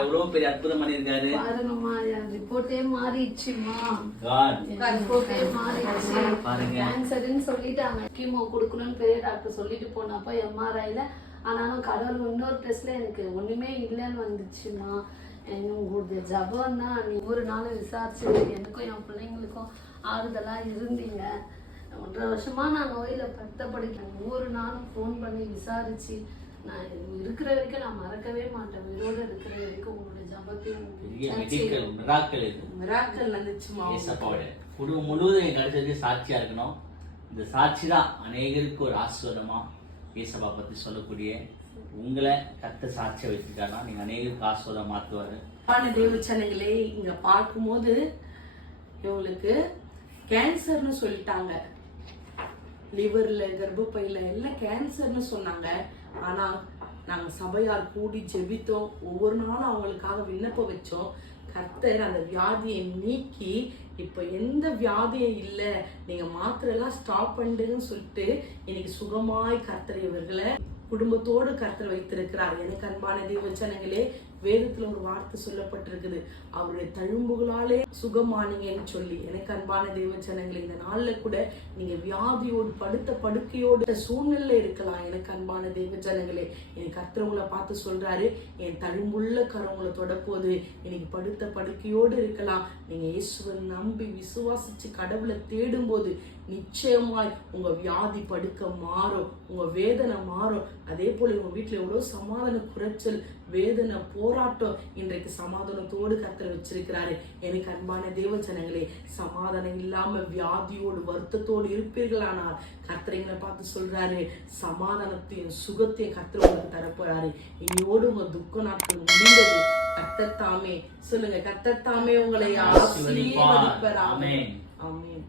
எவ்வளவு பெரிய அற்புதம் பண்ணிருக்காரு ரிப்போர்ட்டே மாறிடுச்சுமா. கேன்சர்னு சொல்லிட்டாங்க. கீமோ கொடுக்கணும்னு பெரிய டாக்டர் சொல்லிட்டு போனப்ப எம்ஆர்ஐல. ஆனாலும் கடவுள் இன்னொரு டெஸ்ட்ல எனக்கு ஒண்ணுமே இல்லைன்னு வந்துச்சுமா. உங்களுடைய ஜபம் தான் நீ ஒவ்வொரு நாளும் விசாரிச்சு எனக்கும் என் பிள்ளைங்களுக்கும் ஆறுதலா இருந்தீங்க. 1.5 வருஷமா நான் நோயில படுத்தப்படுக்கிறேன். ஒவ்வொரு நாளும் ஃபோன் பண்ணி விசாரிச்சு நான் இருக்கிற வரைக்கும் நான் மறக்கவே மாட்டேன். உயிரோட இருக்கிற வரைக்கும் உங்களுடைய ஜபத்தையும் குடும்பம் முழுவதும் கிடைச்சதுக்கு சாட்சியா இருக்கணும். இந்த சாட்சி தான் அநேகருக்கு ஒரு ஆசீர்வாதமா ஏசப்பா பத்தி சொல்லக்கூடிய உங்களை கத்த சாட்சியா வச்சிருக்காருன்னா நீங்க அநேகருக்கு ஆசீர்வாதம் மாத்துவாரு. தேவச்சனைகளே இங்க பார்க்கும்போது இவங்களுக்கு கேன்சர்னு சொல்லிட்டாங்க. லிவர்ல கர்ப்பப்பையில எல்லாம் கேன்சர்னு சொன்னாங்க. ஆனா நாங்க சபையார் கூடி ஜெபித்தோம். ஒவ்வொரு நாளும் அவங்களுக்காக விண்ணப்பம் வச்சோம். கர்த்தர் அந்த வியாதியை நீக்கி இப்ப எந்த வியாதியும் இல்ல, நீங்க மாத்திரை எல்லாம் ஸ்டாப் பண்ணுன்னு சொல்லிட்டு இன்னைக்கு சுகமாய் கர்த்தர் இவர்களை குடும்பத்தோடு கர்த்தர் வைத்திருக்கிறார். எனக்கு அன்பான தேவச்சனங்களே, வேதத்துல ஒரு வார்த்தை சொல்லப்பட்டிருக்குது, அவருடைய தழும்புகளாலே சுகமானீங்கன்னு சொல்லி. எனக்கு அன்பான தேவச்சனங்களே, இந்த நாள்ல கூட நீங்க வியாதியோடு படுத்த படுக்கையோடு சூழ்நிலை இருக்கலாம். எனக்கு அன்பான தேவச்சனங்களே, எனக்கு கர்த்தர் உங்களை பார்த்து சொல்றாரு, என் தழும்புள்ள கரங்களை தொடப்போது இன்னைக்கு படுத்த படுக்கையோடு இருக்கலாம். நீங்க இயேசுவை நம்பி விசுவாசிச்சு கடவுளை தேடும் போது நிச்சயமாய் உங்க வியாதி படுக்க மாறும், உங்க வேதனை மாறும். அதே போல உங்க வீட்டுல எவ்வளவு சமாதான குறைச்சல், வேதனை, போராட்டம் இன்றைக்கு சமாதானத்தோடு கர்த்தர் வச்சிருக்கிறாரு. எனக்கு அன்பான தேவச்சனங்களே, சமாதானம் இல்லாம வியாதியோடு வருத்தத்தோடு இருப்பீர்களானால் கர்த்தரைங்களை பார்த்து சொல்றாரு, சமாதானத்தையும் சுகத்தையும் கர்த்தர் உங்களுக்கு தரப்போறாரு. இனியோடு உங்க துக்க நாட்கள் முடிந்தது. கர்த்தர் தாமே சொல்லுங்க, கர்த்தர் தாமே உங்களை ஆசீர்வதிப்பார். ஆமென். ஆமென்.